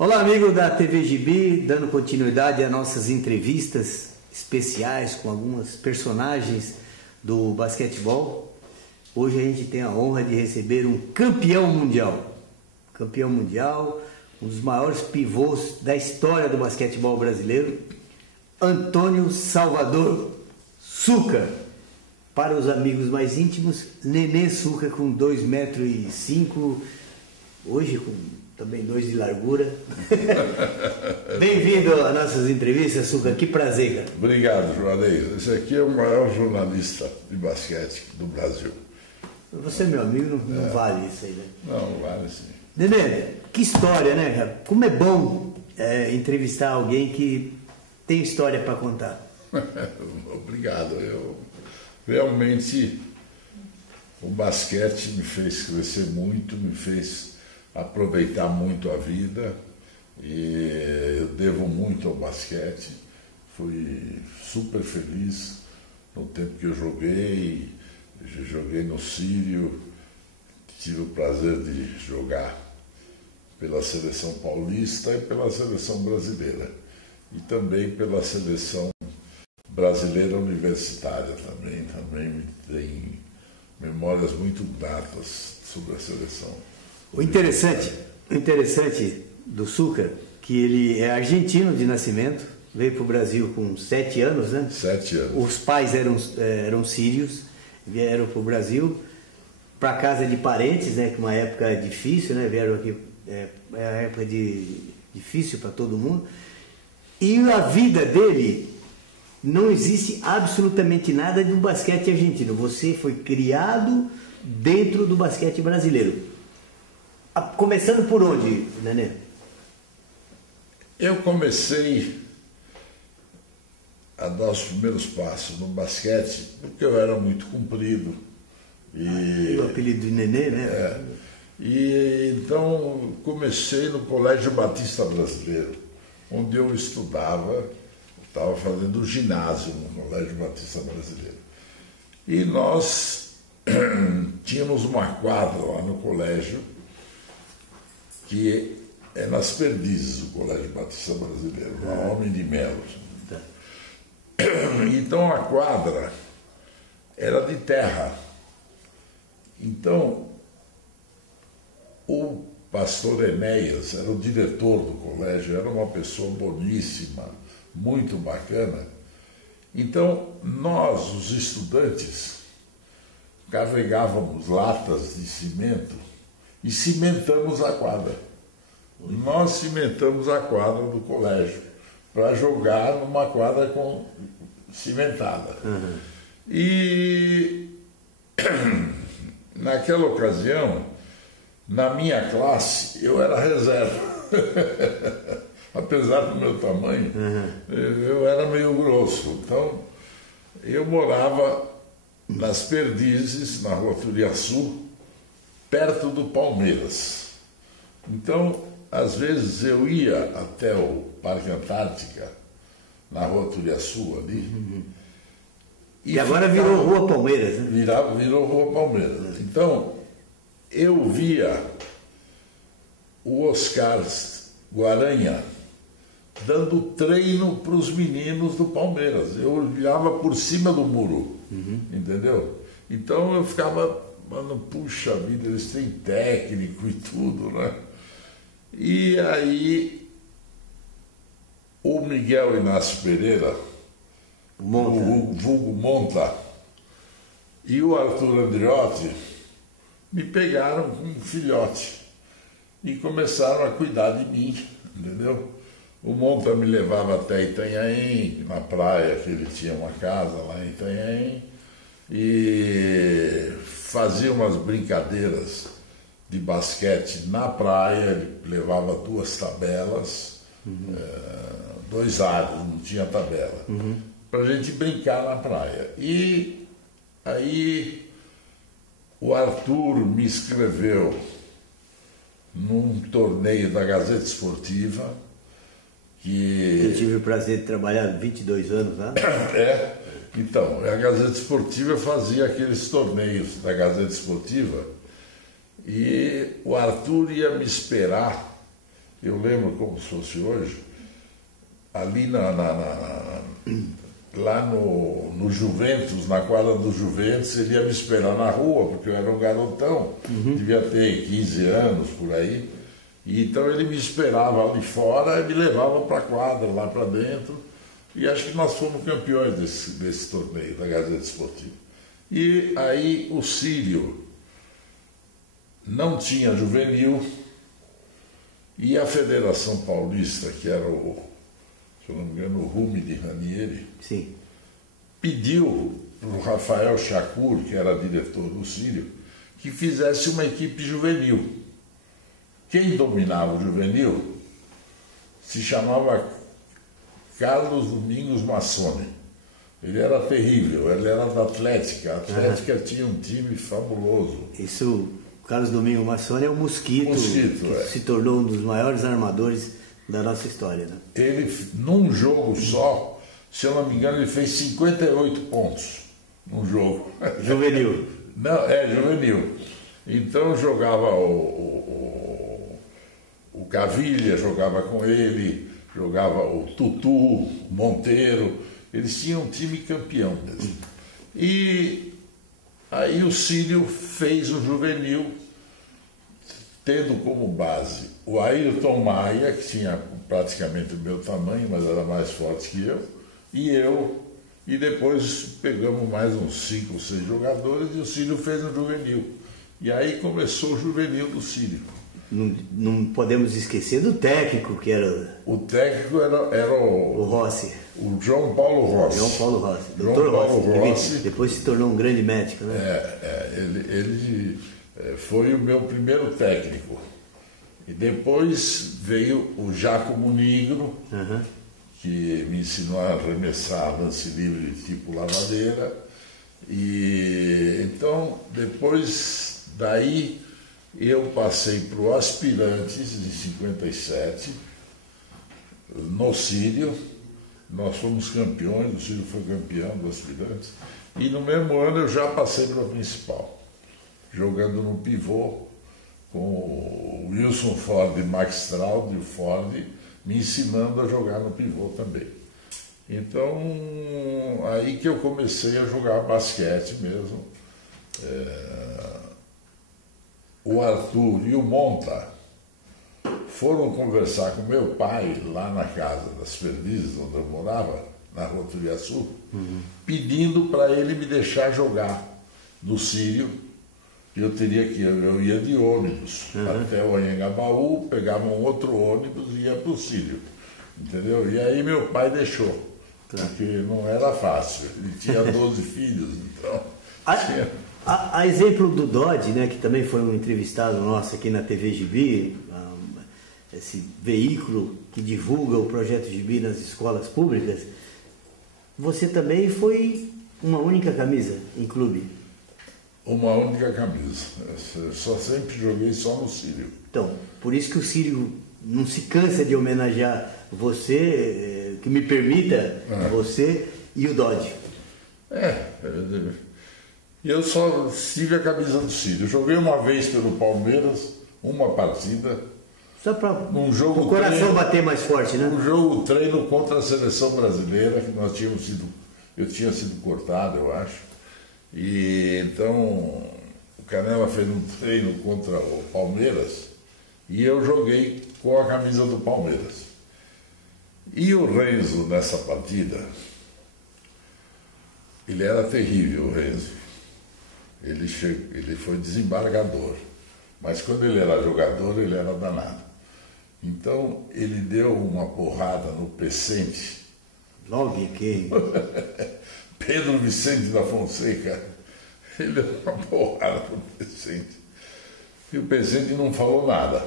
Olá, amigo da TV Gibi, dando continuidade às nossas entrevistas especiais com algumas personagens do basquetebol. Hoje a gente tem a honra de receber um campeão mundial. Campeão mundial, um dos maiores pivôs da história do basquetebol brasileiro, Antônio Salvador Succa. Para os amigos mais íntimos, Nenê Succa, com 2,5 metros, hoje com também 2 de largura. Bem-vindo às nossas entrevistas, Succa. Que prazer, cara. Obrigado, Juarez. Esse aqui é o maior jornalista de basquete do Brasil. Você, meu amigo, não vale isso aí, né? Não, vale sim. Nenê, que história, né, cara? Como é bom entrevistar alguém que tem história para contar. Obrigado. Realmente, o basquete me fez crescer muito, me fez aproveitar muito a vida, e eu devo muito ao basquete. Fui super feliz no tempo que eu joguei no Sírio, tive o prazer de jogar pela seleção paulista e pela seleção brasileira, e também pela seleção brasileira universitária também tem memórias muito gratas sobre a seleção. O interessante do Succa, que ele é argentino de nascimento, veio para o Brasil com 7 anos, né? 7 anos. Os pais eram sírios, vieram para o Brasil, para casa de parentes, né? Que é uma época difícil, né? Vieram aqui, é uma época difícil para todo mundo. E a vida dele, não existe absolutamente nada do basquete argentino. Você foi criado dentro do basquete brasileiro. Começando por onde, Nenê? Eu comecei a dar os primeiros passos no basquete porque eu era muito comprido. E o apelido de Nenê, né? E então comecei no Colégio Batista Brasileiro, onde eu estudava, estava fazendo ginásio no Colégio Batista Brasileiro. E nós tínhamos uma quadra lá no colégio, que é nas Perdizes, o Colégio Batista Brasileiro, na Homem de Melo. Então a quadra era de terra. Então o pastor Enéas era o diretor do colégio, era uma pessoa boníssima, muito bacana. Então nós, os estudantes, carregávamos latas de cimento e cimentamos a quadra. Nós cimentamos a quadra do colégio para jogar numa quadra cimentada. Uhum. E naquela ocasião, na minha classe, eu era reserva. Apesar do meu tamanho, eu era meio grosso. Então, eu morava nas Perdizes, na Rua Turiaçu, perto do Palmeiras. Então, às vezes eu ia até o Parque Antártica, na Rua Turiaçu ali. Uhum. E agora virou Rua Palmeiras, né? Virou Rua Palmeiras. Então, eu via o Oscar Guaranha dando treino para os meninos do Palmeiras. Eu olhava por cima do muro, entendeu? Então eu ficava, mano, puxa vida, eles têm técnico e tudo, né? E aí o Miguel Inácio Pereira, o vulgo Monta, e o Arthur Andriotti me pegaram como filhote e começaram a cuidar de mim, entendeu? O Monta me levava até Itanhaém, na praia, que ele tinha uma casa lá em Itanhaém, e fazia umas brincadeiras de basquete na praia. Ele levava 2 tabelas, 2 aros, não tinha tabela, para a gente brincar na praia. E aí o Arthur me inscreveu num torneio da Gazeta Esportiva, que eu tive o prazer de trabalhar 22 anos lá. Então, a Gazeta Esportiva fazia aqueles torneios da Gazeta Esportiva, e o Arthur ia me esperar eu lembro como se fosse hoje, ali lá no Juventus, na quadra do Juventus, ele ia me esperar na rua, porque eu era um garotão, devia ter 15 anos por aí. E então ele me esperava ali fora e me levava para a quadra, lá para dentro. E acho que nós fomos campeões desse torneio da Gazeta Esportiva. E aí o Círio não tinha juvenil e a Federação Paulista, que era se eu não me engano, o Rume de Ranieri, Sim. pediu para o Rafael Chacur, que era diretor do Círio, que fizesse uma equipe juvenil. Quem dominava o juvenil se chamava Carlos Domingos Massone. Ele era terrível, ele era da Atlética. A Atlética tinha um time fabuloso. Isso, Carlos Domingos Massone é o Mosquito, que se tornou um dos maiores armadores da nossa história. Né? Ele, num jogo só, se eu não me engano, ele fez 58 pontos num jogo. Juvenil. Não, juvenil. Então jogava o Gavilha, jogava com ele, jogava o Tutu, Monteiro. Eles tinham um time campeão mesmo. E aí o Círio fez um juvenil, tendo como base o Ayrton Maia, que tinha praticamente o meu tamanho, mas era mais forte que eu, e depois pegamos mais uns 5 ou 6 jogadores e o Círio fez um juvenil. E aí começou o juvenil do Círio. Não podemos esquecer do técnico, que era... O técnico era o Rossi. O João Paulo Rossi. João Paulo Rossi. João Doutor Paulo Rossi. Depois se tornou um grande médico, né? Ele foi o meu primeiro técnico. E depois veio o Giacomo Nigro, que me ensinou a arremessar lance livre tipo lavadeira. E então, depois daí, eu passei para o Aspirantes, de 57, no Círio. Nós fomos campeões, o Círio foi campeão do Aspirantes. E no mesmo ano eu já passei para a Principal, jogando no pivô, com o Wilson Ford, Max Straub e o Ford, me ensinando a jogar no pivô também. Então, aí que eu comecei a jogar basquete mesmo. O Arthur e o Monta foram conversar com meu pai lá na casa das Perdizes, onde eu morava, na Rua Turiaçu, pedindo para ele me deixar jogar no Círio. Eu ia de ônibus até o Anhangabaú, pegava um outro ônibus e ia para o Círio, entendeu? E aí meu pai deixou, porque não era fácil, ele tinha 12 filhos, então... A exemplo do Dodge, né, que também foi um entrevistado nosso aqui na TV Gibi, esse veículo que divulga o projeto Gibi nas escolas públicas, você também foi uma única camisa em clube? Uma única camisa. Eu só sempre joguei só no Círio. Então, por isso que o Círio não se cansa de homenagear você, que me permita você e o Dodge. Eu só tive a camisa do Círio. Eu joguei uma vez pelo Palmeiras, uma partida. Só para o coração bater mais forte, né? Um jogo treino contra a seleção brasileira, que eu tinha sido cortado, eu acho. E então o Canela fez um treino contra o Palmeiras e eu joguei com a camisa do Palmeiras. E o Renzo, nessa partida, ele era terrível, o Renzo. Ele foi desembargador, mas quando ele era jogador, ele era danado. Então, ele deu uma porrada no Pecente. Logo quem? Pedro Vicente da Fonseca. Ele deu uma porrada no Pecente. E o Pecente não falou nada,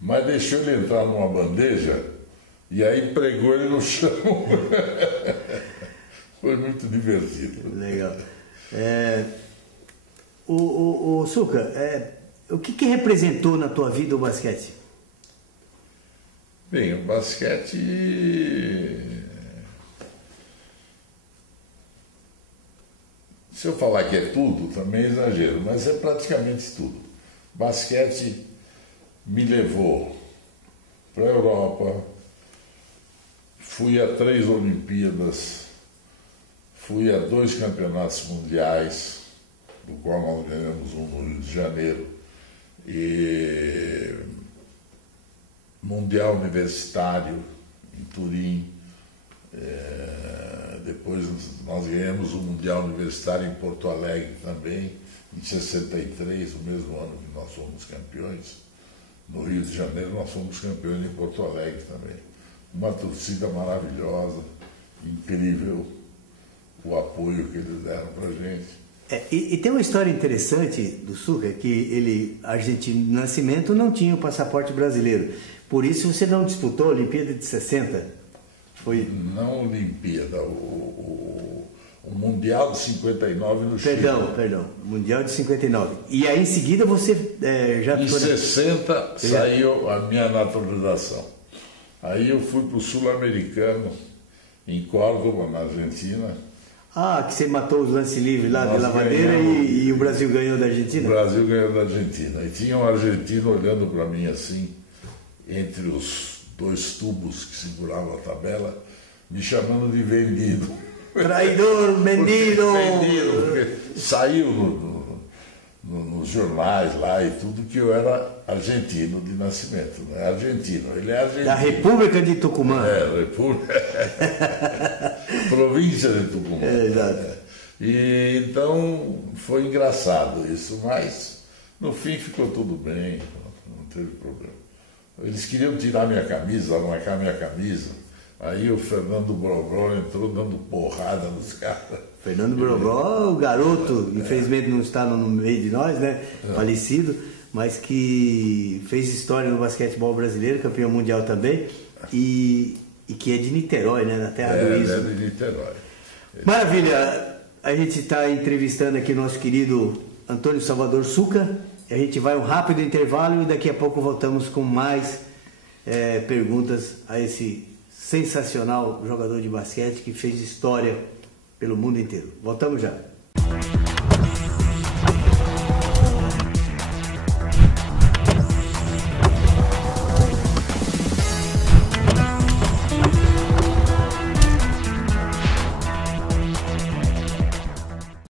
mas deixou ele entrar numa bandeja e aí pregou ele no chão. Foi muito divertido. Legal. O Suca, o que representou na tua vida o basquete? Bem, o basquete... Se eu falar que é tudo, também é exagero, mas é praticamente tudo. Basquete me levou para a Europa, fui a 3 Olimpíadas, fui a 2 campeonatos mundiais, do qual nós ganhamos um no Rio de Janeiro, e Mundial Universitário em Turim. Depois nós ganhamos o Mundial Universitário em Porto Alegre também, em 63, o mesmo ano que nós fomos campeões. No Rio de Janeiro nós fomos campeões em Porto Alegre também. Uma torcida maravilhosa, incrível o apoio que eles deram para a gente. E tem uma história interessante do Zucker, que ele, argentino de nascimento, não tinha o passaporte brasileiro. Por isso você não disputou a Olimpíada de 60? Foi... Não Olimpíada, o Mundial de 59 no Chile. Perdão, Mundial de 59. E aí em seguida você já... Em 60 saiu a minha naturalização. Aí eu fui para o Sul-Americano, em Córdoba, na Argentina. Ah, que você matou os lance livres lá de Lavadeira e o Brasil ganhou da Argentina? O Brasil ganhou da Argentina. E tinha um argentino olhando para mim assim, entre os 2 tubos que seguravam a tabela, me chamando de vendido. Traidor, vendido! Vendido, porque saiu nos jornais lá e tudo que eu era argentino de nascimento. Não é argentino, ele é argentino. Da República de Tucumã. República. Província de Tucumã. Exato. E então foi engraçado isso, mas no fim ficou tudo bem, não teve problema. Eles queriam tirar minha camisa, marcar minha camisa. Aí o Fernando Brobró entrou dando porrada nos caras. Fernando Brobró, o garoto, infelizmente não está no meio de nós, né? Falecido, mas que fez história no basquetebol brasileiro, campeão mundial também, e que é de Niterói, né? Na terra do Iso. É de Niterói. Maravilha! A gente está entrevistando aqui nosso querido Antônio Salvador Zucker. A gente vai um rápido intervalo e daqui a pouco voltamos com mais perguntas a esse sensacional jogador de basquete que fez história pelo mundo inteiro. Voltamos já.